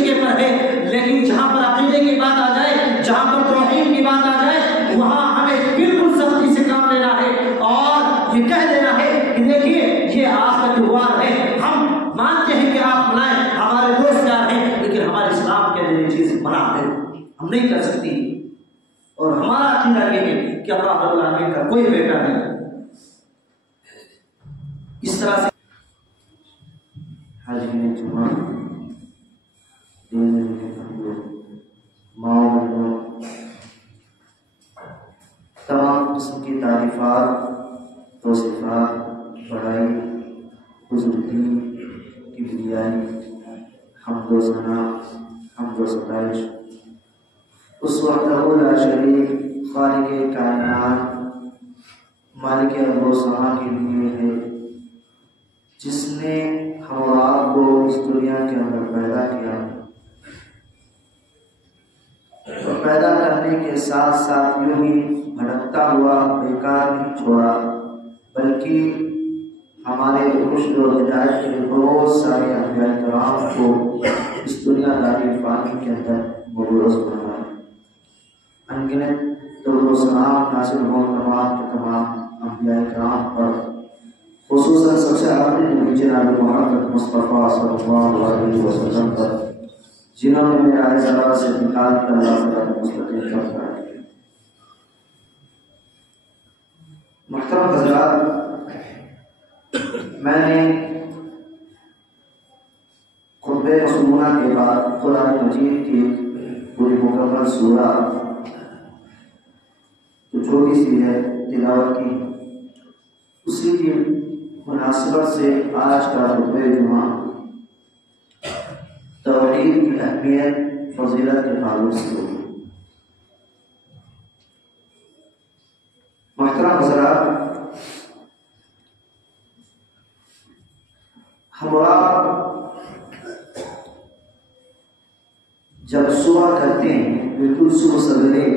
جگہ پر ہے، لیکن جہاں پر عقیدے کی بات آ جائے، جہاں پر توحید کی بات آ جائے، وہاں ہمیں بالکل سختی سے کام لینا ہے اور یہ کہہ دینا ہے کہ دیکھیے یہ آپ کا تہوار ہے، ہم مانتے ہیں کہ آپ منائیں، ہمارے دوست یار ہیں، لیکن ہمارے اسلام کے اندر یہ چیز منع ہے، ہم نہیں کر سکتی۔ اور ہمارا عقیدہ یہ ہے کہ اللہ رب العالمین کا کوئی بیٹا نہیں۔ اس طرح سے حج میں جمعہ ماؤں تمام قسم کی تعریفات، توصیفات، بڑائی، بزرگی، کبریائی، حمد و ثنا، حمد و ستائش اس وحدہ لا شریک خالق کائنات مالک ارض و سما کے لیے ہے، جس نے ہم اور آپ کو اس دنیا کے اندر پیدا کیا، اور پیدا کرنے کے ساتھ ساتھ یوں ہی بھٹکتا ہوا بیکار نہیں چھوڑا، بلکہ ہمارے رشد و ہدایت کے بہت سارے انبیاء کرام کو اس دنیا داری فانی کے اندر مبعوث فرمایا۔ انگنت درود و سلام نازل ہوں تمام کے تمام انبیاء کرام پر، خصوصاً سب سے آخری نبی جناب محمد مصطفیٰ صلی اللہ علیہ وسلم پر، جنہوں نے میرا ذرا سے نکال کر اللہ صراط مستقیم پر قرار دیا۔ محترم حضرات، میں نے خطبہ مسمونہ کے بعد قرآن مجید کی پوری مکمل سورہ جو چھوٹی سی ہے تلاوت کی، اسی کی مناسبت سے آج کا خطبہ جمعہ توحید کی اہمیت فضیلت کے تعلق سے ہوگی۔ محترم حضرات، ہم اور آپ جب صبح کرتے ہیں، بالکل صبح سویرے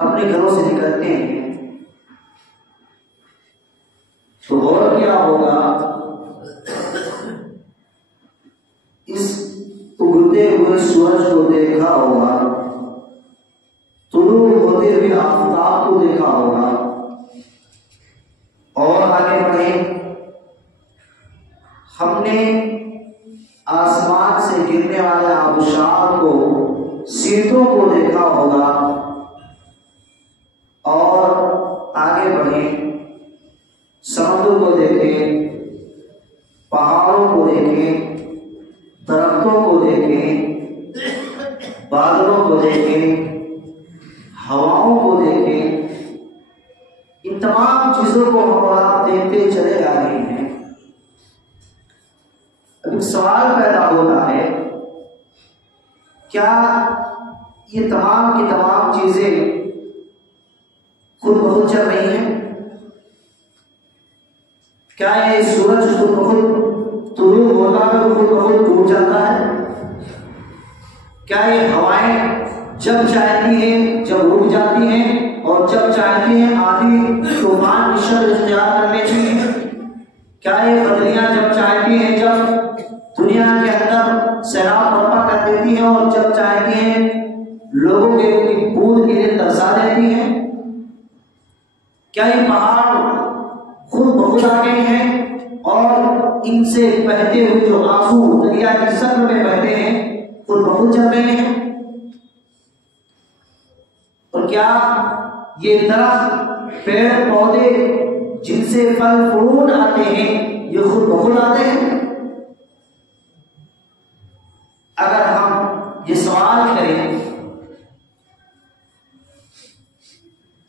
اپنے گھروں سے نکلتے ہیں، تو غور کیا ہوگا، اس اگتے ہوئے سورج کو دیکھا ہوگا، طلوع ہوتے ہوئے آفتاب کو دیکھا ہوگا، اور آگے بڑھے ہم نے آسمان سے گرنے والے آبشار کو، سیٹوں کو دیکھا ہوگا، اور آگے بڑھے سمندر کو دیکھیں، پہاڑوں کو دیکھیں، درختوں کو دیکھیں، بادلوں کو دیکھیں، ہواؤں کو دیکھیں، ان تمام چیزوں کو ہم آپ دیکھتے چلے آ رہے ہیں۔ اب سوال پیدا ہوتا ہے، کیا یہ تمام کی تمام چیزیں خود بخود چل رہی ہیں؟ کیا یہ سورج خود بخود طلوع ہوتا ہے خود بخود ڈوب جاتا ہے؟ کیا یہ ہوائیں جب چاہتی ہیں جب رک جاتی ہیں، اور جب چاہتی ہیں آدھی طوفان کی شکل اختیار کر لیتی ہیں؟ کیا یہ بدلیاں جب چاہتی ہیں جب دنیا کے اندر سیلاب برپا کر دیتی ہیں، اور جب چاہتی ہیں لوگوں کے بوند کے لیے ترسا دیتی ہیں؟ کیا یہ پہاڑ خود بخود آ گئے ہیں اور ان سے بہتے ہوئے جو آنسو دریا کی شکل میں بہتے ہیں خود بخود چل رہے ہیں؟ اور کیا یہ درخت، پیڑ پودے جن سے پھل فروٹ آتے ہیں یہ خود بخود آتے ہیں؟ اگر ہم یہ سوال کریں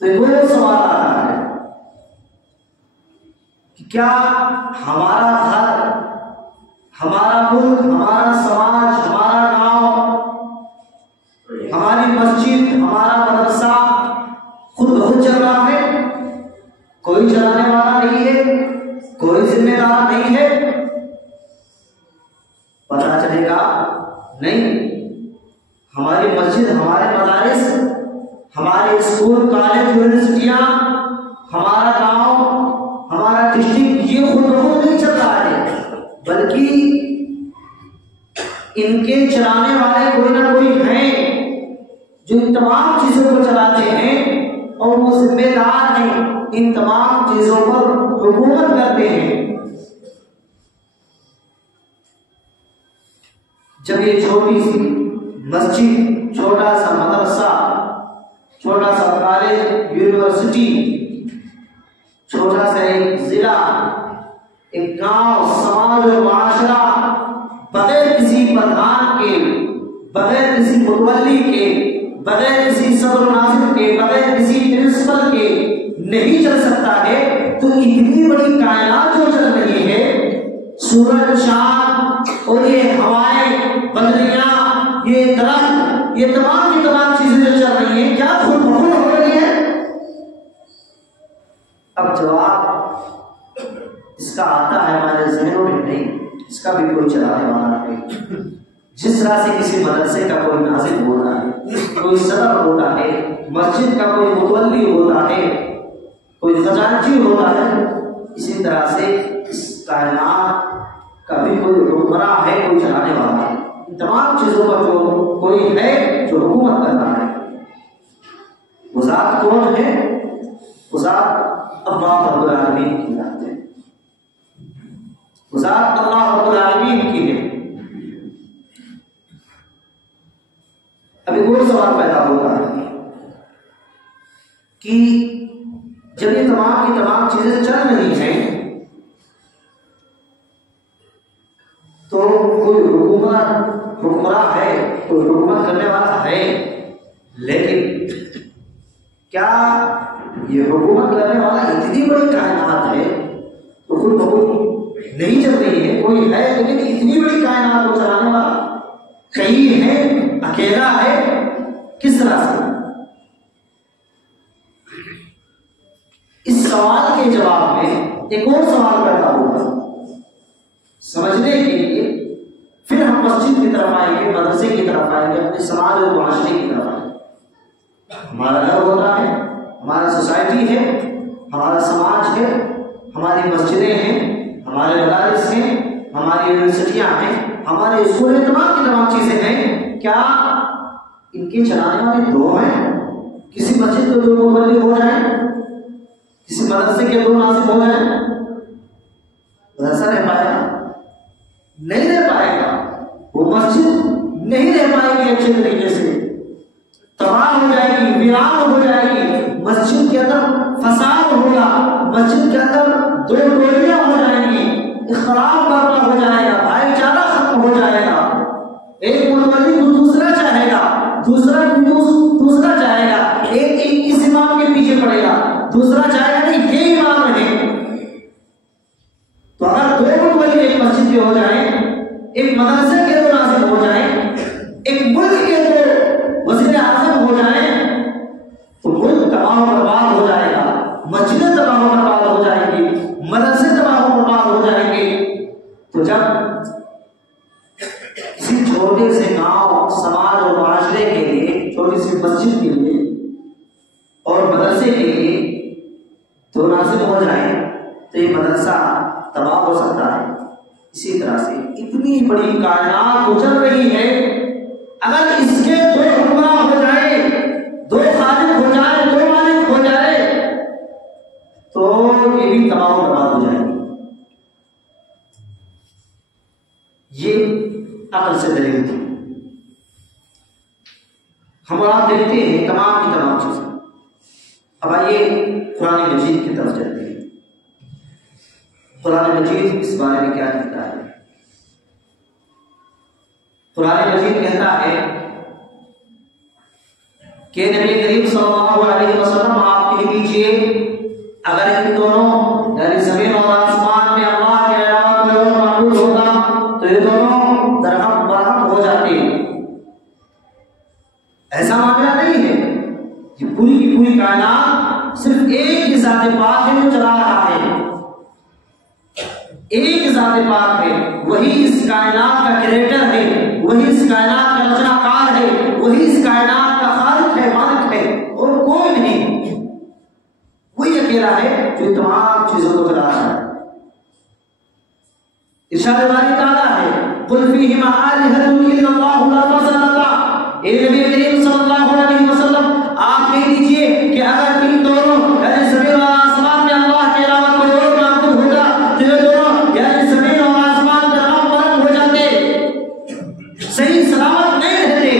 تو یہ سوال آتا ہے کہ کیا ہمارا گھر، ہمارا ملک، ہمارا سماج، ہمارا گاؤں، ہماری مسجد، ہمارا مدرسہ خود بخود چل رہا ہے؟ کوئی چلانے والا نہیں ہے، کوئی ذمہ دار نہیں ہے؟ پتا چلے گا نہیں، ہماری مسجد، ہمارے مدارس، ہمارے اسکول، کالج، یونیورسٹیاں، ہمارا گاؤں، ہمارا ڈسٹرکٹ یہ خود بخود نہیں چل رہا ہے، بلکہ ان کے چلانے والے کوئی نہ کوئی ہیں جو ان تمام چیزوں کو چلاتے ہیں اور وہ ذمہ دار ہیں، ان تمام چیزوں پر حکومت کرتے ہیں۔ جب یہ چھوٹی سی مسجد، چھوٹا سا مدرسہ، چھوٹا سا کالج، یونیورسٹی، چھوٹا سا ایک ضلع، ایک گاؤں، سماج اور معاشرہ بغیر کسی پردھان کے، بغیر کسی متولی کے، بغیر کسی صدر و ناظر کے، بغیر کسی پرنسپل کے نہیں چل سکتا ہے، تو اتنی بڑی کائنات جو چل رہی ہے، سورج، چاند اور یہ ہوائیں، بندریاں، یہ درخت، یہ تمام کی تمام چیزیں جو چل رہی ہیں، کیا خود بخود ہو رہی ہے؟ اب جواب اس کا آتا ہے ہمارے ذہنوں میں، نہیں، اس کا بھی کوئی چلانے والا نہیں۔ جس طرح سے کسی مدرسے کا کوئی ناظر ہوتا ہے، کوئی صدر ہوتا ہے، مسجد کا کوئی متولی ہوتا ہے، کوئی خزانچی ہوتا ہے، اسی طرح سے اس کائنات کا بھی کوئی حکمراں ہے، کوئی چلانے والا ہے۔ ان تمام چیزوں پر جو کوئی ہے جو حکومت کر رہا ہے، وہ ذات کون ہے؟ وہ ذات اللہ رب العالمین کی ذات ہے، وہ ذات اللہ رب العالمین کی ہے۔ اب ایک اور سوال پیدا ہوتا ہے کہ جب یہ تمام کی تمام چیزیں چل رہی ہیں تو کوئی حکمراں ہے، کوئی حکومت کرنے والا ہے، لیکن کیا یہ حکومت کرنے والا اتنی بڑی کائنات ہے تو خود بخود نہیں چل رہی ہے؟ کوئی ہے لیکن اتنی بڑی کائنات کو چلانے والا کئی ہے، اکیلا ہے، کس طرح سے؟ اس سوال کے جواب میں ایک اور سوال پیدا ہوگا سمجھنے کے لیے، پھر ہم مسجد کی طرف آئیں گے، مدرسے کی طرف آئیں گے، اپنے سماج اور معاشرے کی طرف آئیں گے۔ ہمارا گھر ہوتا ہے، ہمارا سوسائٹی ہے، ہمارا سماج ہے، ہماری مسجدیں ہیں، ہمارے مدارس ہیں، ہماری یونیورسٹیاں ہیں، ہمارے اسکول، تمام کی تمام چیزیں ہیں۔ کیا ان کے چلانے والے دو ہیں؟ کسی مسجد کے دو متولی ہو جائیں، کسی مدرسے کے دو ناظر ہو جائیں، مدرسہ رہ پائے گا؟ نہیں رہ پائے گا، وہ مسجد نہیں رہ پائے گی اچھے طریقے سے، تباہ ہو جائے گی، ویران ہو جائے گی، مسجد کے اندر فساد ہوگا، مسجد کے اندر دو ٹولیاں ہو جائیں گی، اختلاف برپا ہو جائے گا، بھائی چارہ ختم ہو جائے گا، ایک متولی کو دوسرا چاہے گا، دوسرا چاہے گا، ایک اس امام کے پیچھے پڑے گا، دوسرا چاہے گا نہیں یہ امام رہے۔ تو اگر دو متولی ایک مسجد کے ہو جائیں، ایک مدرسے کے دو ناظر ہو جائیں، ایک ملک کے دو وزیر اعظم ہو جائیں، تو ملک تباہ و برباد ہو جائے گا، مسجدیں تباہ و برباد ہو جائیں گی، مدرسے تباہ و برباد ہو جائیں گے۔ تو جب کسی چھوٹے سے گاؤں، سماج اور معاشرے کے لیے، چھوٹی سی مسجد کے لیے اور مدرسے کے لیے دو ناظر ہو جائیں تو یہ مدرسہ تباہ ہو سکتا ہے۔ اسی طرح سے اتنی بڑی کائنات گزر رہی ہے، اگر اس کے دو حکمراں ہو جائے، دو خالق ہو جائے، دو مالک ہو جائے، تو یہ بھی تباہ و برباد ہو جائے گی۔ یہ عقل سے دلیل تھی۔ ہم اور آپ دیکھتے ہیں تمام کی تمام چیزیں۔ اب آئیے قرآن مجید کی طرف چلتے ہیں۔ قرآن مجید اس بارے میں کیا کہتا ہے؟ قرآن مجید کہتا ہے کہ نبی کریم صلی اللہ علیہ وسلم آپ کہہ دیجئے، اگر ان دونوں یعنی زمین اور آسمان میں اللہ کے علاوہ کوئی اور معبود ہوتا تو یہ دونوں درہم برہم ہو جاتے۔ ایسا معاملہ نہیں ہے، یہ پوری کی پوری کائنات صرف ایک ہی ذات پاک ہے جو چلا رہا ہے، ایک ذات پاک ہے، وہی اس کائنات کا کریٹر ہے، وہی اس کائنات کا رچنا کار ہے، وہی اس کائنات کا خالق ہے، مالک ہے، اور کوئی نہیں۔ وہی اکیلا ہے جو تمام چیزوں کو چلا رہا ہے۔ ارشاد باری تعالیٰ ہے قل فیہما آلہۃ الا اللہ لا فسدتا، اے نبی کریم صلی اللہ علیہ وسلم آپ کہہ دیجئے کہ اگر ان دونوں یعنی زمین اور آسمان میں اللہ کے علاوہ کوئی اور معبود ہوتا تو یہ دونوں یعنی زمین اور آسمان کا نام فرق ہو جاتے، صحیح سلامت نہیں رہتے۔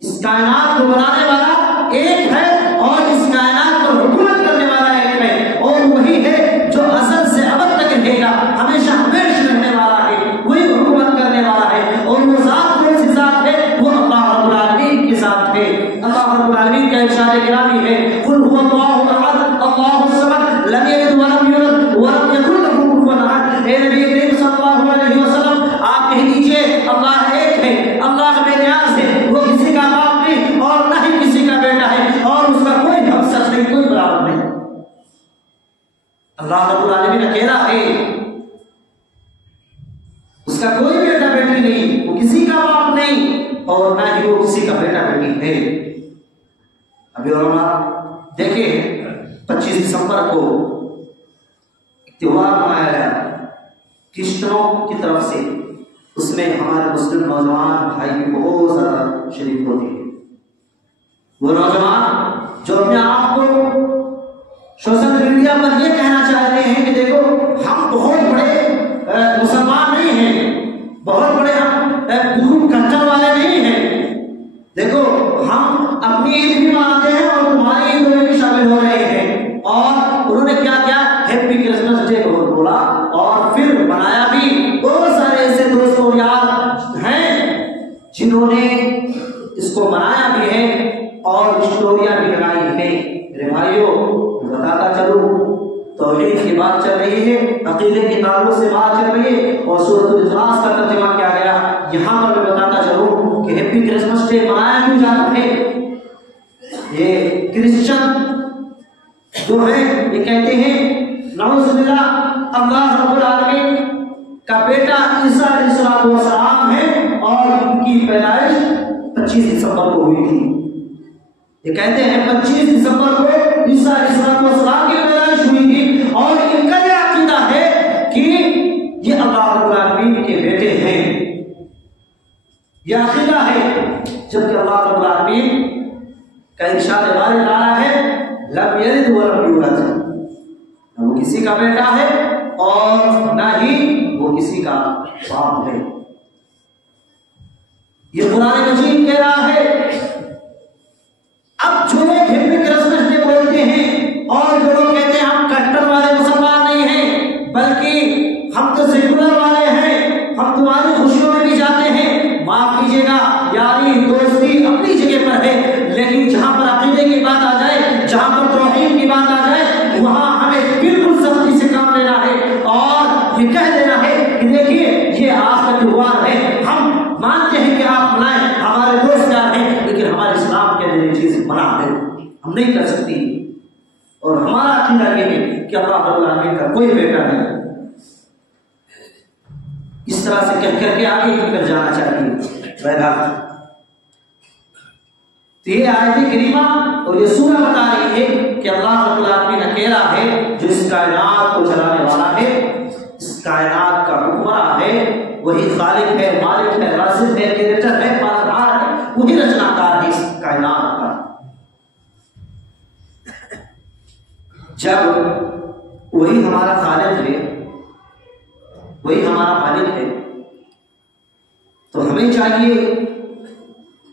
اس کائنات کو بنانے والا ایک ہے اور اس کائنات پر حکومت کرنے والا ایک ہے، اور وہی ہے جو ازل سے ابد تک رہے گا، ہمیشہ ہمیشہ رہنے والا ہے، وہی حکومت کرنے والا ہے، اور وہ ذات کون سی ذات ہے؟ وہ اللہ رب العالمین کی ذات ہے۔ اللہ رب العالمین کا ارشاد گرامی ہے قل هو اللہ احد اللہ الصمد لم یلد ولم یولد ولم یکن له کفوا احد۔ اے نبی کریم صلی اللہ علیہ وسلم آپ کہہ دیجئے اللہ ایک ہے، اللہ بے نیاز ہے، وہ کسی کا باپ نہیں اور نہ ہی کسی کا بیٹا ہے، اور اس کا کوئی ہمسر نہیں، کوئی برابر نہیں۔ اللہ رب العالمین اکیلا ہے، اس کا کوئی بیٹا بیٹی نہیں، وہ کسی کا باپ نہیں اور نہ ہی وہ کسی کا بیٹا بیٹی ہے۔ ابھی علماء دیکھیں 25 دسمبر کو تہوار منایا گیا کرسچنوں کی طرف سے، اس میں ہمارے مسلم نوجوان بھائی بھی بہت زیادہ شریک ہوتے ہیں۔ وہ نوجوان جو اپنے آپ کو سوشل میڈیا پر یہ کہنا چاہتے ہیں کہ دیکھو ہم بہت بڑے مسلمان نہیں ہیں، بہت بڑے ہم گروپ کلچر والے نہیں ہیں، دیکھو ہم اپنی عید بھی مناتے ہیں اور تمہاری عید میں بھی شامل ہو رہے ہیں، اور انہوں نے کیا کیا ہیپی کرسمس ڈے بولا اور پھر منایا بھی۔ بہت سارے ایسے دوست اور یار ہیں جنہوں نے اس کو منایا بھی ہے اور اسٹوریاں بھی لگائی ہیں۔ میرے بھائیوں بتاتا چلوں توحید کی بات چل رہی ہے، عقیدے کے تعلق سے بات چل رہی ہے، اور سورۃ الاخلاص کا ترجمہ کیا گیا۔ یہاں پر میں بتاتا چلوں کہ ہیپی کرسمس ڈے منایا کیوں جاتا ہے۔ یہ کرسچن جو ہے یہ کہتے ہیں نعوذ باللہ اللہ رب العالمین کا بیٹا عیسیٰ علیہ السلام ہے اور ان کی پیدائش 25 دسمبر کو ہوئی تھی۔ یہ کہتے ہیں 25 دسمبر کو عیسیٰ علیہ السلام کی پیدائش ہوئی تھی، اور ان کا یہ عقیدہ ہے کہ یہ اللہ رب العالمین کے بیٹے ہیں، یہ عقیدہ ہے، جبکہ اللہ رب العالمین کا ارشاد بارے تعالیٰ ہے لم یلد ولم یولد، نہ وہ کسی کا بیٹا ہے اور نہ ہی وہ کسی کا باپ ہے۔ یہ قرآن مجید کہہ رہا ہے۔ اب جو لوگ ہیپی کرسمس ڈے بولتے ہیں اور جو لوگ کہتے ہیں ہم کٹر والے مسلمان نہیں ہیں بلکہ ہم تو سیکولر والے ہیں، ہم تمہاری خوشیوں میں بھی جاتے ہیں، معاف کیجیے گا یاری دوستی اپنی جگہ پر ہے، لیکن جہاں پر عقیدے کی بات آ جائے، جہاں پر توحید کی بات آ جائے، وہاں ہمیں بالکل سختی سے کام لینا ہے اور یہ کہہ دینا ہے کہ دیکھیے یہ آج کا تہوار ہے، ہم مانتے ہیں کہ آپ منائیں، ہمارے دوست یار ہیں، لیکن ہمارے اسلام کے اندر یہ چیز منع ہے، ہم نہیں کر سکتی، اور ہمارا عقیدہ یہ ہے کہ اللہ رب العالمین کا کوئی بیٹا نہیں۔ اس طرح سے کہہ کر کے آگے کر جانا چاہیے۔ بہرحال تو یہ آیت کریمہ اور یہ سورہ بتا رہی ہے کہ اللہ رب العالمین اکیلا ہے جو اس کائنات کو چلانے والا ہے، اس کائنات کا حکمراں ہے، وہی خالق ہے، مالک ہے، رازق ہے، کریٹر ہے، پالنہار ہے، وہی رچنا کار ہے اس کائنات کا۔ جب وہی ہمارا خالق ہے، وہی ہمارا مالک ہے، تو ہمیں چاہیے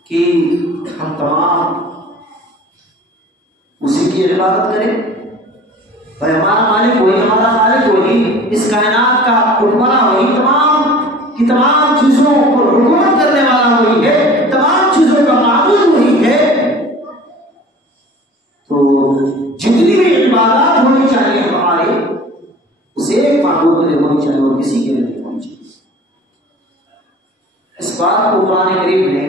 کہ ہم تمام اسی کی عبادت کریں۔ اور ہمارا مالک وہی، ہمارا خالق وہی، اس کائنات کا حکمراں وہی، تمام چیزوں پر حکومت کرنے والا وہی ہے، تمام چیزوں کا معبود وہی ہے۔ تو جتنی بھی عبادات ہونی چاہیے ہمارے، اسے ایک معبود کے لیے ہونی چاہیے اور کسی کے لیے نہیں ہونی چاہیے۔ اس بات کو قرآن کریم نے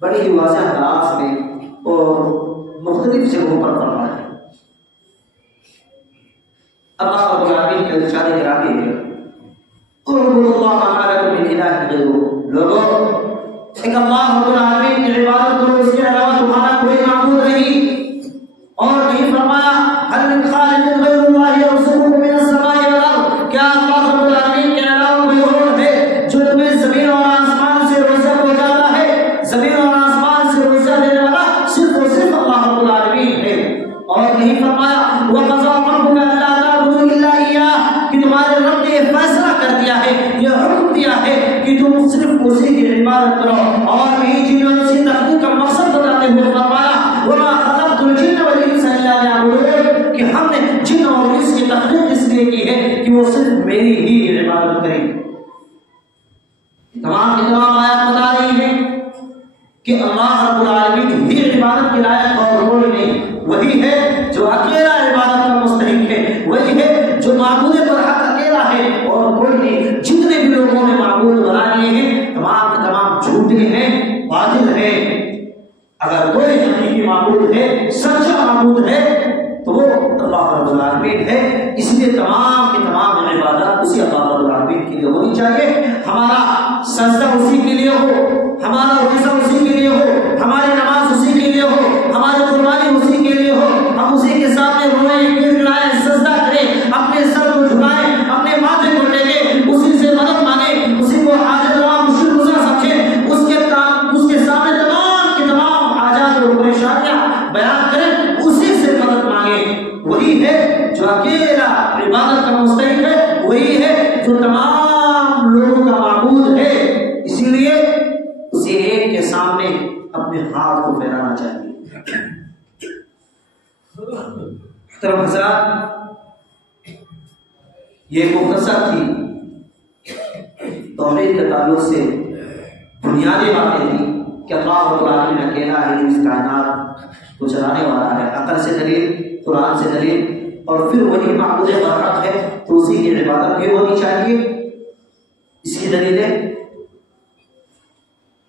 بڑی ہی واضح انداز میں اور مختلف جگہوں پر فرمایا ہے۔ اللہ رب العالمین کے ارشاد گرامی ہے اعبدوا اللہ ما لکم من الہ غیرہ، لوگوں ایک اللہ رب العالمین کی عبادت کرو، اس کے علاوہ تمہارا کوئی معبود نہیں۔ اور نہیں فرمایا هل من خالق غیر اللہ یرزقکم من السماء والارض، کیا اللہ رب العالمین کے علاوہ کوئی اور کیا ہے کہ تم صرف اسی کی عبادت کرو، اور یہی جن اور انسی تخلیق کا مقصد بتاتے ہوئے فرمایا وما خلقت الجن والانس الا ليعبدون، کہ ہم نے جن اور انس کی تخلیق اس لیے کی ہے کہ وہ صرف میری ہی عبادت کریں۔ تمام کی تمام آیات بتا رہی ہیں کہ اللہ رب العالمین ہی عبادت کے لائق اور کوئی نہیں، وہی ہے جو اکیلا عبادت کا مستحق ہے، وہی ہے جو معبود پر حق اکیلا ہے اور کوئی نہیں۔ جتنے بھی لوگوں نے معبود بنا لیے ہیں تمام کے تمام جھوٹے ہیں، باطل ہیں۔ اگر کوئی حقیقی معبود ہے، سچا معبود ہے تو وہ اللہ رب العالمین ہے۔ اس لیے تمام کی تمام عبادت اسی اللہ رب العالمین کے لیے ہونی چاہیے۔ ہمارا سجدہ اسی کے لیے ہو، ہمارا روزہ اسی کے لیے ہو، ہماری نماز اسی کے لیے ہو، ہماری قربانی اسی کے لیے ہو، ہم اسی کے سامنے روئیں، گڑگڑائیں، سجدہ کریں، اپنے سر کو جھکائیں، اپنے ماتھے کو ٹیکیں، اسی سے مدد مانگیں، اسی کو حاجت روا مشکل گزار سمجھیں، اس کے سامنے تمام کی تمام حاجات اور پریشانیاں بیان کریں، اسی سے مدد مانگیں۔ وہی ہے جو اکیلا عبادت کا مستحق ہے، وہی ہے جو تمام لوگوں کا معبود ہے۔ اسی لیے اسی ایک کے سامنے اپنے ہاتھ کو پھیلانا چاہیے۔ محترم حضرات، یہ مختصر تھی توحید کے تعلق سے بنیادی باتیں تھی کہ اللہ رب العالمین اکیلا ہے، اس کائنات کو چلانے والا ہے، عقل سے دلیل، قرآن سے دلیل، اور پھر وہی معبود برحق ہے تو اسی کی عبادت بھی ہونی چاہیے۔ اس کی دلیلیں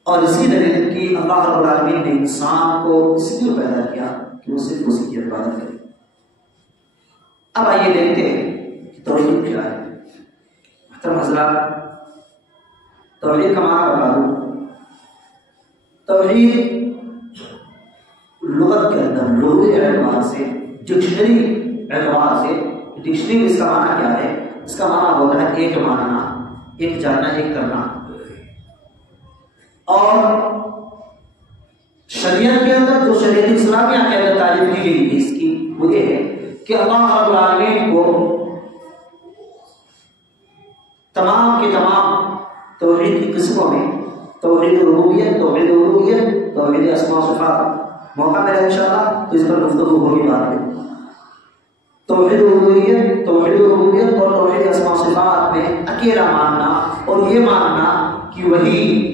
اور اس کی دلیل کی اللہ رب العالمین نے انسان کو اس لیے پیدا کیا کہ وہ صرف اسی کی عبادت کرے۔ اب آئیے دیکھتے ہیں کہ توحید کیا ہے۔ محترم حضرات، توحید کا معنی بتا دوں۔ توحید لغت کے اندر لغوی اعتبار سے، ڈکشنری اعتبار سے، ڈکشنری میں اس کا معنی کیا ہے؟ اس کا معنی ہوتا ہے ایک ماننا، ایک جاننا، ایک کرنا۔ اور شریعت کے اندر جو شریعت اسلامیہ کے اندر تعریف کی گئی تھی اس کی، وہ یہ ہے کہ اللہ رب العالمین کو تمام کے تمام توحید کی قسموں میں توحید ربوبیت، توحید الوہیت، توحید اسماء و صفات، موقع ملے انشاءاللہ تو اس پر گفتگو ہوگی بعد میں۔ توحید الوہیت، توحید ربوبیت اور توحید اسماء و صفات میں اکیلا ماننا اور یہ ماننا کہ وہی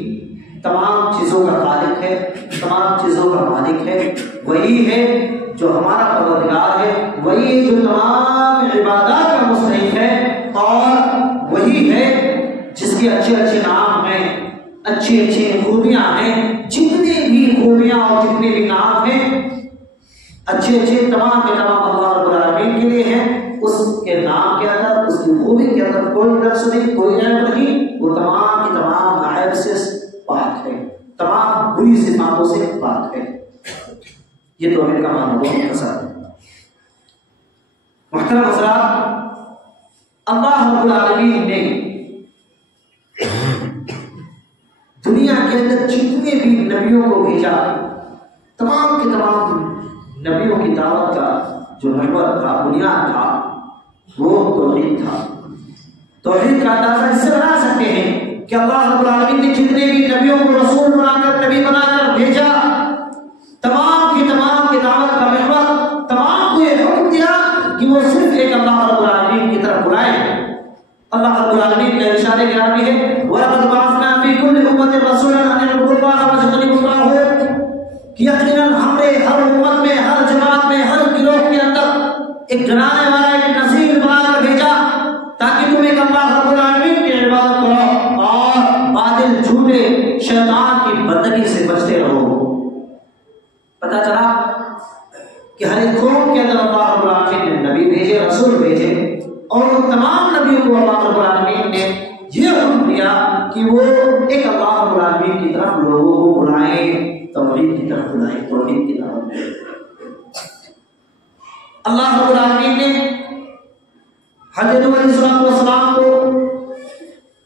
تمام چیزوں کا خالق ہے، تمام چیزوں کا مالک ہے، وہی ہے جو ہمارا پروردگار ہے، وہی ہے جو تمام عبادات کا مستحق ہے، اور وہی ہے جس کے اچھے اچھے نام ہیں، اچھی اچھی خوبیاں ہیں، جتنی بھی خوبیاں اور جتنے بھی نام ہیں اچھے اچھے تمام کے تمام اللہ رب العالمین کے لیے ہیں۔ اس کے نام کے اندر، اس کی خوبی کے اندر کوئی نقص نہیں، کوئی عیب نہیں، وہ تمام کی تمام عیب سے پاک ہے، تمام بری صفاتوں سے پاک ہے۔ یہ توحید کا معنی بہت مختصر ہے۔ محترم حضرات، اللہ رب العالمین نے دنیا کے اندر جتنے بھی نبیوں کو بھیجا، تمام کے تمام نبیوں کی دعوت کا جو محور تھا، بنیاد تھا، وہ توحید تھا۔ توحید کا اندازہ اس سے بنا سکتے ہیں کہ اللہ رب العالمین نے جتنے بھی نبیوں کو رسول بنا کر، نبی بنا کر بھیجا، تمام کی تمام کی دعوت کا محور، تمام کو یہ حکم دیا کہ وہ صرف ایک اللہ رب العالمین کی طرف بلائیں۔ اللہ رب العالمین کا ارشاد گرامی ہے وَلَقَدْ بَعَثْنَا فِي كُلِّ أُمَّةٍ رَسُولًا أَنِ اعْبُدُوا اللَّهَ وَاجْتَنِبُوا الطَّاغُوتَ، کہ یقیناً ہم نے ہر امت میں، ہر جماعت میں، ہر گروہ کے اندر ایک ڈرانے والا، ایک نذیر بنا کر بھیجا تاکہ تم ایک اللہ رب العالمین کی عبادت کرو اور باطل جھوٹے شیطان کی بندگی سے بچتے رہو۔ پتہ چلا کہ ہر ایک قوم کے اندر اللہ رب العالمین نے نبی بھیجے، رسول بھیجے، اور ان تمام نبیوں کو اللہ رب العالمین نے یہ حکم دیا کہ وہ ایک اللہ رب العالمین کی طرف لوگوں کو بلائیں، توحید کی طرف بلائیں، توحید کی دعوت دیں۔ اللہ رب العالمین نے حضرت نوح علیہ السلام کو،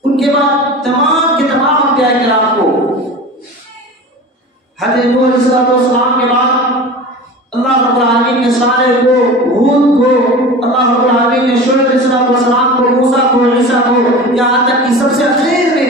ان کے بعد تمام کے تمام انبیاء کرام کو، حضرت نوح علیہ السلام کے بعد اللہ رب العالمین نے صالح کو، ہود کو، اللہ رب العالمین نے شعیب علیہ السلام کو، موسیٰ کو، عیسیٰ کو، یہاں تک کہ سب سے اخیر میں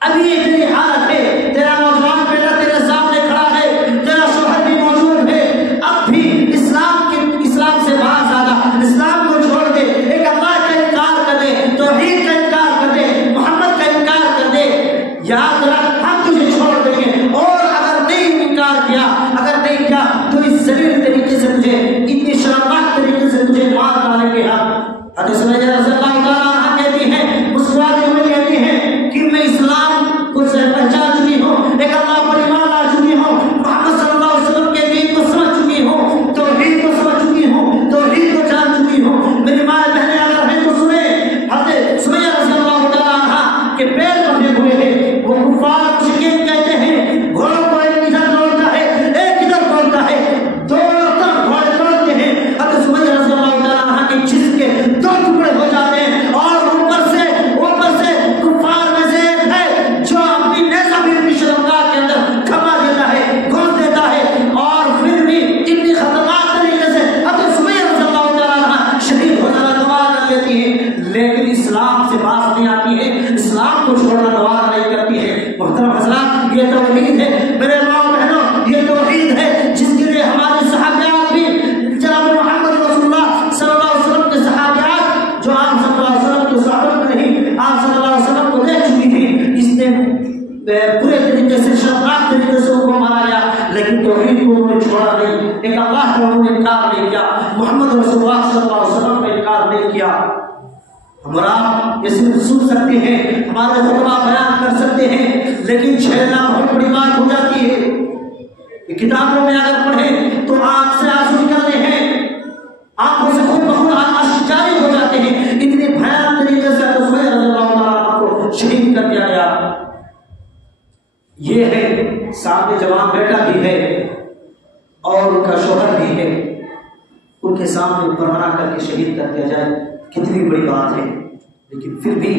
ابھی یہ تیری حالت ہے، تیرا نوجوان بیٹا تیرے سامنے کھڑا ہے، تیرا شوہر بھی موجود ہے، اب بھی اسلام سے بہت زیادہ اسلام کو چھوڑ دے، ایک اللہ کا انکار کر دے، توحید کا انکار کر دے، محمد کا انکار کر دے، یاد رکھ ہم تجھے چھوڑ دیں گے۔ اور اگر نہیں انکار کیا، اگر نہیں کیا تو اس ذلیل طریقے سے تجھے، اتنی شرمناک طریقے سے تجھے مار ڈالیں گے ہم۔ حضرت سمیہ رضی اللہ تعالیٰ عنہ کہتی ہیں، مسکراتے ہوئے کہتی ہیں کہ میں اسلام کو پہچان چکی ہوں، ایک اللہ پر ایمان لا چکی ہوں، محمد صلی اللہ علیہ وسلم کے دین کو سمجھ چکی ہوں، توحید کو سمجھ چکی ہوں، توحید کو جان چکی ہوں۔ میری ماں بہنیں اگر ہیں تو سنیں، حضرت سمیہ رضی اللہ تعالیٰ عنہ کے پیر بندھے ہوئے ہیں، وہ کفار مشرکین کہتے ہیں گھوڑوں کو ایک ادھر دوڑتا ہے ایک ادھر دوڑتا ہے، دونوں طرف گھوڑے دوڑتے ہیں، حضرت سمیہ رضی اللہ تعالیٰ عنہ کے جسم کے دو ٹکڑے ہو جاتے ہیں، اور اوپر سے کفار میں سے ایک ہے جو اپنی نیزہ بھی اپنی شرمگاہ کے اندر کھپا دیتا ہے، گھوس دیتا ہے، اور پھر بھی اتنی خطرناک طریقے سے حضرت سمیہ رضی اللہ تعالیٰ عنہ شہید ہو جانا دعا کر لیتی ہے، لیکن اسلام سے باز نہیں آتی ہے، اسلام کو چھوڑنا دعا نہیں کرتی ہے۔ محترم حضرات، یہ توحید ہے میرے ماں بہنوں، یہ توحید ہے جس کے لیے ہمارے صحابیات بھی جناب محمد رسول اللہ صلی اللہ علیہ وسلم کے صحابیات جو آپ صلی اللہ علیہ وسلم کے صحابہ میں نہیں، آپ صلی اللہ علیہ وسلم کو دیکھ چکی تھی، اس نے پورے طریقے سے شرمناک طریقے سے ان کو مارا گیا، لیکن توحید کو انہوں نے چھوڑا نہیں، ایک اللہ کا انہوں نے انکار نہیں کیا، محمد رسول اللہ صلی اللہ علیہ وسلم کا انکار نہیں کیا۔ ہم اور آپ یہ صرف سن سکتے ہیں، ہمارے خطبہ بیان کر سکتے ہیں، لیکن چھیڑنا بہت بڑی بات ہو جاتی ہے۔ یہ کتابوں میں اگر پڑھیں تو آنکھ سے آنسو نکلتے ہیں، آنکھوں سے خود بخود اشک جاری ہو جاتے ہیں، اتنی بھیانک طریقے سے حضرت سمیہ رضی اللہ عنہ کو شہید کر دیا گیا۔ یہ ہے سامنے جوان بیٹا بھی ہے اور ان کا شوہر بھی ہے، ان کے سامنے برہنہ کر کے شہید کر دیا جائے، کتنی بڑی بات ہے، لیکن پھر بھی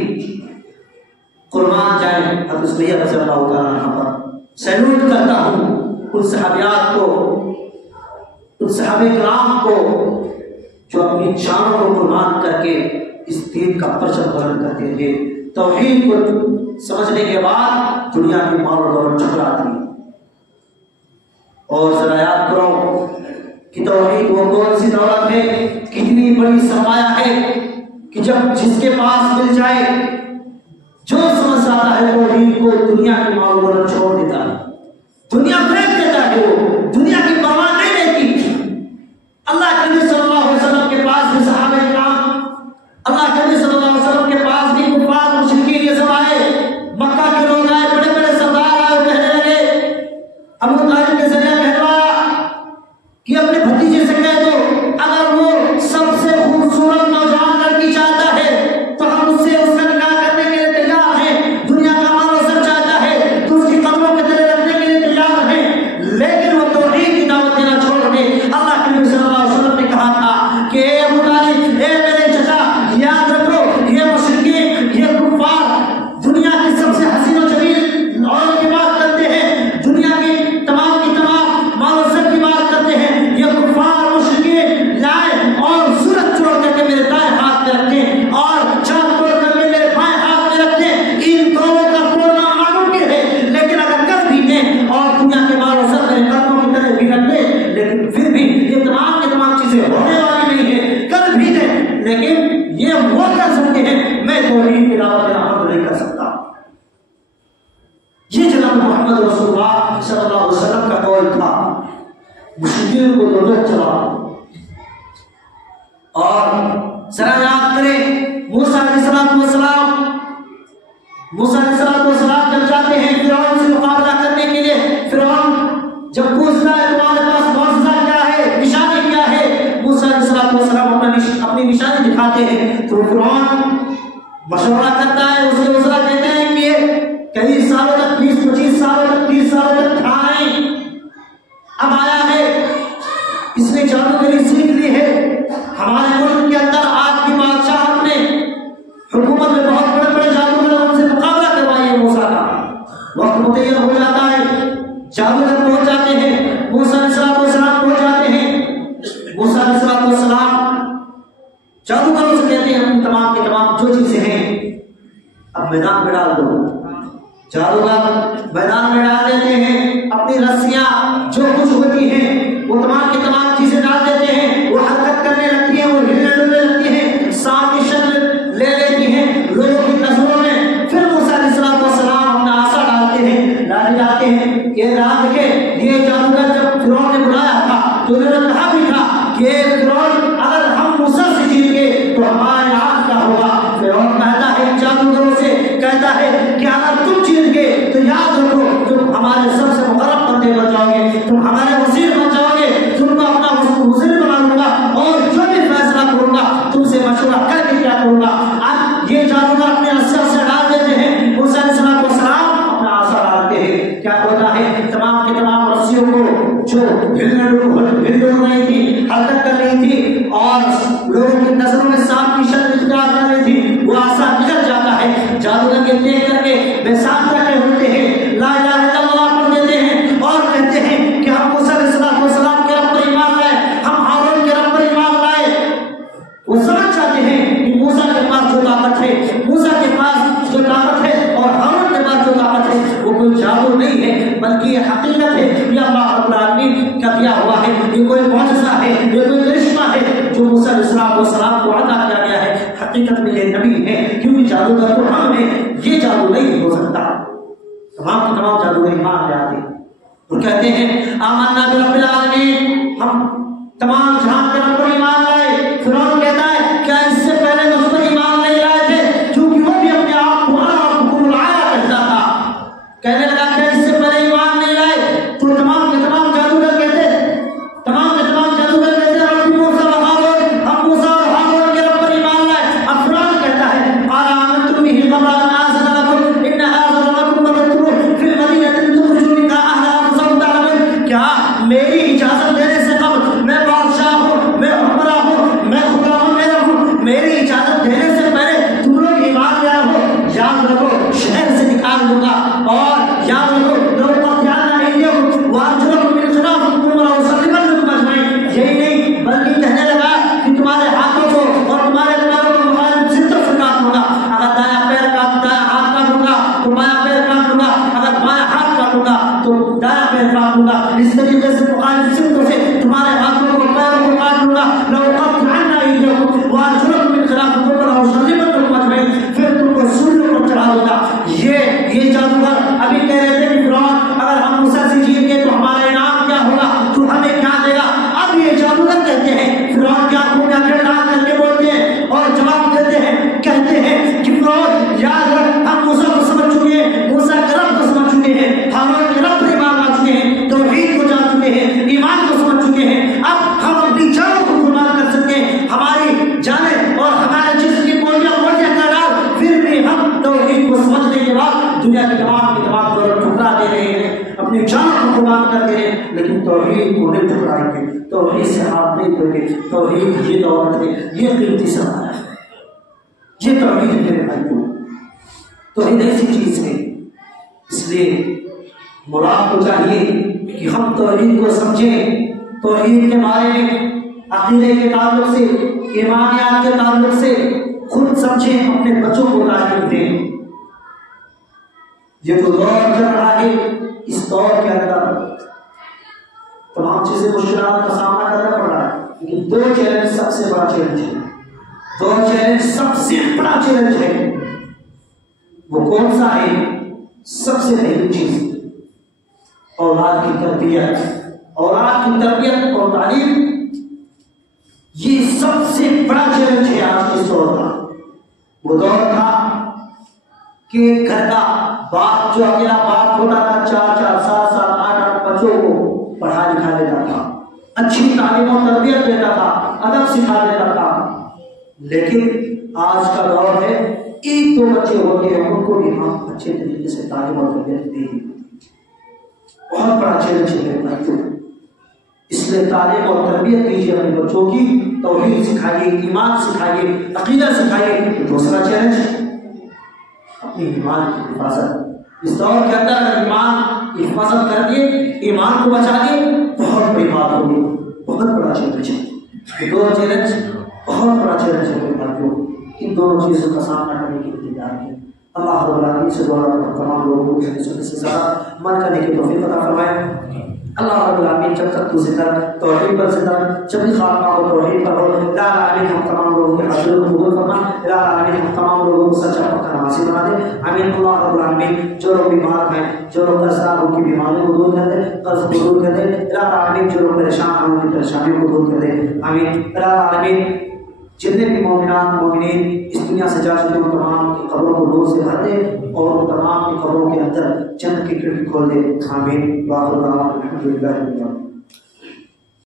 قربان جائیں حضرت سمیہ رضی اللہ تعالیٰ عنہ پر۔ سیلوٹ کرتا ہوں ان صحابیات کو، ان صحابہ کرام کو جو اپنی جانوں کو قربان کر کے اس دین کا پرچم بلند کرتے تھے۔ توحید کو سمجھنے کے بعد دنیا کی مال و دولت ٹھکراتی، اور ذرا یاد کرو کہ توحید وہ کون سی دولت ہے، کتنی بڑی سرمایہ ہے کہ جب جس کے پاس مل جائے، جو سمجھ آتا ہے توحید کو، دنیا کی مال و دولت چھوڑ دیتا ہے، دنیا پھینک دیتا ہے، وہ دنیا کی پرواہ نہیں رہتی۔ اللہ کے نبی صلی اللہ علیہ وسلم کے پاس بھی صحابہ کرام، اللہ کے نبی صلی اللہ علیہ وسلم کے پاس بھی کفار مشرکین یہ سب آئے، مکہ کے لوگ آئے، بڑے بڑے سردار آئے، کہنے لگے، ابو طالب کے ذریعے کہلوایا کہ اپنے بھتیجے سے کہہ دو اگر وہ سب سے خوبصورت نوجوان لڑکی چاہتا ہے تو ہم اس سے اس کا نکاح کرنے کے لیے تیار ہیں، دنیا کا مال و سر چاہتا ہے تو اس کی قدموں کے تلے رکھنے کے لیے تیار ہیں، لیکن وہ توحید کی دعوت دینا چھوڑ دے۔ اللہ کے نبی صلی اللہ علیہ وسلم نے کہا تھا کہ اے ابو طالب، اے میرے چچا، یاد رکھو یہ مشرکین، یہ کفار دنیا کی سب سے حسین و جمیل عورت کی بات کرتے ہیں، دنیا کی تمام مال و سر کی بات کرتے ہیں، یہ کفار مشرکین لائے اور صورت چھوڑ کر کے میرے دائیں ہاتھ میں رکھتے اور چاند توڑ کر کے میرے بائیں ہاتھ میں رکھتے، ان دونوں کا توڑنا ناممکن ہے، لیکن اگر کر بھی دیں اور دنیا کے مال و سر میرے قدموں کی طرح بھی رکھ دیں، لیکن پھر بھی یہ تمام کی تمام چیزیں ہونے والی نہیں ہے، کر بھی دیں، لیکن یہ وہ کر سکتے ہیں، میں توحید کی دعوت دینا بند نہیں کر سکتا۔ یہ جناب محمد رسول اللہ صلی اللہ علیہ وسلم کا قول تھا۔ مشرکین کو دولت چلا، اور ذرا یاد کریں موسیٰ علیہ السلام جب جاتے ہیں فرعون سے مقابلہ کرنے کے لیے، فرعون جب پوچھتا ہے تمہارے پاس معجزہ کیا ہے، نشانی کیا ہے، موسیٰ علیہ السلام اپنی نشانی دکھاتے ہیں تو فرعون مشورہ کرتا ہے، اس کے وزراء کہتے ہیں کہ کئی سالوں تک 20-25 سالوں تک 30 سالوں تک کھائیں، اب آیا ہے، اس نے جادوگری سیکھ لی ہے، ہمارے ملک کے اندر آپ کی بادشاہت میں حکومت میں بہت بڑے بڑے جادوگر، ان سے مقابلہ کروائیے موسیٰ کا۔ وقت متعین ہو جاتا ہے، جادوگر پہنچ جاتے ہیں، موسیٰ علیہ السلام پہنچ جاتے ہیں، موسیٰ علیہ السلام جادوگروں سے کہتے ہیں اپنی تمام کی تمام جو چیزیں ہیں اب میدان میں ڈال دو، جادوگر میدان میں ڈال دیتے ہیں اپنی رسیاں جو کچھ ہوتی ہیں وہ تمام کی تمام چیزیں ڈال دیتے ہیں، وہ حرکت کرنے لگتی ہیں، وہ ہلنے ڈلنے لگتی ہیں، سانپ کی شکل لے لیتی ہیں لوگوں کی نظروں میں۔ پھر موسیٰ علیہ السلام اپنا عصا ڈالتے ہیں، ڈالتے ہیں کہ رات کے یہ جادوگر جب فرعون نے بلایا تھا تو انہوں نے کہا بھی تھا کہ فرعون اگر ہم موسیٰ سے جیت گئے تو ہمارے ہاتھ کیا ہوگا؟ فرعون کہتا ہے جادوگروں سے، کہتا ہے کہ اگر تم جیت گئے تو یاد رکھو تم ہمارے سب سے مقرب بندے بن جاؤ گے، تم ہمارے وزیر بن جاؤ گے، تم کو اپنا وزیر بنا لوں گا اور جو بھی فیصلہ کروں گا تم سے مشورہ کر کے کیا کروں گا۔ اب یہ جادوگر اپنے عصا سے ڈال دیتے ہیں، موسیٰ علیہ السلام اپنا عصا ڈالتے ہیں، کیا ہوتا ہے تمام کی تمام رسیوں کو جو ہل ڈل رہی تھی، حرکت کر رہی تھی اور لوگوں کی نظروں میں سانپ کی شکل اختیار کر رہی تھی، وہ عصا نکل جاتا ہے۔ جادوگر کے دیکھ کر کے بے ساختہ کے ہوتے ہیں، لا الہ الا اللہ پڑھ دیتے ہیں اور کہتے ہیں کہ ہم موسیٰ علیہ السلام کے رب پر ایمان لائے، ہم ہارون کے رب پر ایمان لائے۔ وہ سمجھ چاہتے ہیں کہ موسیٰ کے پاس جو طاقت ہے، موسیٰ کے پاس جو طاقت ہے اور ہارون کے پاس جو طاقت ہے وہ کوئی جادو نہیں ہے بلکہ یہ حقیقت ہے، یہ اللہ رب العالمین کا دیا ہوا ہے، یہ کوئی معجزہ ہے، یہ کوئی کرشمہ ہے جو موسیٰ علیہ السلام کو عطا کیا گیا ہے۔ حقیقت میں یہ نبی ہے، کیونکہ جادوگر تو ہم ہیں، یہ جادو نہیں ہو سکتا۔ تمام کے تمام جادوگر ایمان لے آتے ہیں اور کہتے ہیں آمنا برب العالمین، ہم تمام جہان کے رب پر ایمان لائے۔ فرعون کہتا ہے کیا اس سے پہلے مجھ پر ایمان نہیں لائے تھے؟ کیونکہ وہ بھی اپنے آپ کو ربکم العالی کہتا تھا، کہنے لگا کیا اس سے پہلے ایمان نہیں لائے؟ تو تمام کے تمام جادوگر کہتے رب موسیٰ و ہارون، ہم موسیٰ اور ہارون کے رب پر ایمان لائے۔ اب فرعون کہتا ہے قال آمنتم به قبل ان آذن لكم ان هذا لكم مكر في المدينة تخرجوا منها اهلها فسوف تعلمون۔ کیا میری اجازت دینے سے قبل، میں بادشاہ ہوں، میں حکمراں ہوں، میں خدا ہوں، میرا ہوں، میری اجازت دینے سے پہلے تم لوگ ایمان لے ہو، یاد رکھو شہر سے نکال دوں گا اور یاد رکھو لوگوں کا دھیان نہیں دے وارجلکم من خلاف ولأصلبنکم اجمعین۔ یہی نہیں بلکہ کہنے لگا کہ تمہارے ہاتھوں کو اور تمہارے پیروں کو مخالف زندوں سے کاٹ دوں گا، اگر دایاں پیر کا دایاں ہاتھ کاٹوں گا تو بایاں پیر کاٹ دوں گا، اگر بایاں ہاتھ کاٹوں گا تو دایاں پیر کاٹ دوں گا۔ اس طریقے سے مخالف زندوں سے تمہارے ہاتھوں کو پیروں کو کاٹ دوں گا، لأقطعن أيديكم وأرجلكم من خلاف ولأصلبنکم اجمعین، پھر تم کو سولیوں پر چڑھا دوں گا۔ یہ جادوگر ابھی کہہ رہے تھے کہ فرعون اگر ہم موسیٰ سے جیت گئے تو ہمارا انعام کیا ہوگا، تو ہمیں کیا دے گا؟ اب یہ جادوگر کہتے ہیں فرعون کیا کو کر کے بولتے ہیں اور جواب دیتے ہیں، کہتے ہیں کہ فرعون یاد رکھ ہم موسیٰ کو سمجھ چکے ہیں، موسیٰ کے رب کو سمجھ چکے ہیں، ہارون کے رب پر ایمان لا چکے ہیں، توحید کو جان چکے ہیں، ایمان کو سمجھ چکے ہیں، اب ہم اپنی جانوں کو قربان کر سکتے ہیں، ہماری جانیں اور ہمارے جسم کی بولیاں کر ڈال، پھر بھی ہم توحید کو سمجھنے کے بعد دنیا کے تمام دولت ٹھکرا دے رہے ہیں، اپنی جان کو قربان کر دے رہے ہیں، لیکن توحید کو نہیں ٹھکرائیں گے، توحید سے ہاتھ نہیں دھویں گے۔ توحید یہ دولت ہے، یہ قیمتی سامان ہے، یہ توحید ہے میرے بھائیوں، توحید ایسی چیز ہے۔ اس لیے مراد کو چاہیے کہ ہم توحید کو سمجھیں، توحید کے بارے میں عقیدے کے تعلق سے، ایمانیات کے تعلق سے خود سمجھیں، اپنے بچوں کو تعلیم دیں۔ یہ تو دور چل رہا ہے، اس دور کے اندر تمام چیزیں مشکلات کا سامنا کرنا پڑ رہا ہے، لیکن دو چیلنج سب سے بڑا چیلنج ہے، دو چیلنج سب سے بڑا چیلنج ہے۔ وہ کون سا ہے؟ سب سے پہلی چیز اولاد کی تربیت، اولاد کی تربیت اور تعلیم، یہ سب سے بڑا چیلنج ہے آج کے دور کا۔ وہ دور تھا کہ گھر کا باپ جو اکیلا باپ ہوتا تھا، 4 7 8 بچوں کو پڑھا لکھا دیتا تھا، اچھی تعلیم و تربیت دیتا تھا، ادب سکھا دیتا تھا، لیکن آج کا دور ہے 1-2 بچے ہوتے ہیں ان کو بھی ہم اچھے طریقے سے تعلیم و تربیت دیں۔ بہت بڑا چیلنج ہے بھائیوں، اس لیے تعلیم اور تربیت کیجیے اپنے بچوں کی، توحید سکھائیے، ایمان سکھائیے، عقیدہ سکھائیے۔ دوسرا چیلنج اپنی ایمان کی حفاظت۔ اس دور کے اندر اگر ایمان کی حفاظت کر کے ایمان کو بچا دیے بہت بڑی بات ہوگی، بہت بڑا چیلنج ہے۔ یہ دو چیلنج بہت بڑا چیلنج ہے بھائیوں، ان دونوں چیزوں کا سامنا کرنے کی تیار ہے۔ اللہ رب العالمین سے دعا کرتا ہوں تمام لوگوں کو سننے سے زیادہ عمل کرنے کی توفیق عطا فرمائے۔ اللہ رب العالمین جب تک تو زندہ توحید پر زندہ، جب بھی خاتمہ ہو توحید پر ہو، لا العالمین ہم تمام لوگوں کے حاضر و قبول فرما، لا العالمین ہم تمام لوگوں کو سچا پکا نمازی بنا دے، آمین۔ اللہ رب العالمین جو لوگ بیمار ہیں، جو لوگ قرضدار ان کی بیماریوں کو دور کر دے، قرض کو دور کر دے، لا العالمین جو لوگ پریشان ہیں ان کی پریشانیوں کو دور کر دے، آمین۔ لا العالمین جتنے بھی مومنان مومنین اس دنیا سے جا چکے ہیں تمام کی قبروں کو نور سے بھر دے اور تمام کی قبروں کے اندر جنت کی کھڑکی کھول دے، آمین۔ واخر دعوانا الحمدللہ رب العالمین۔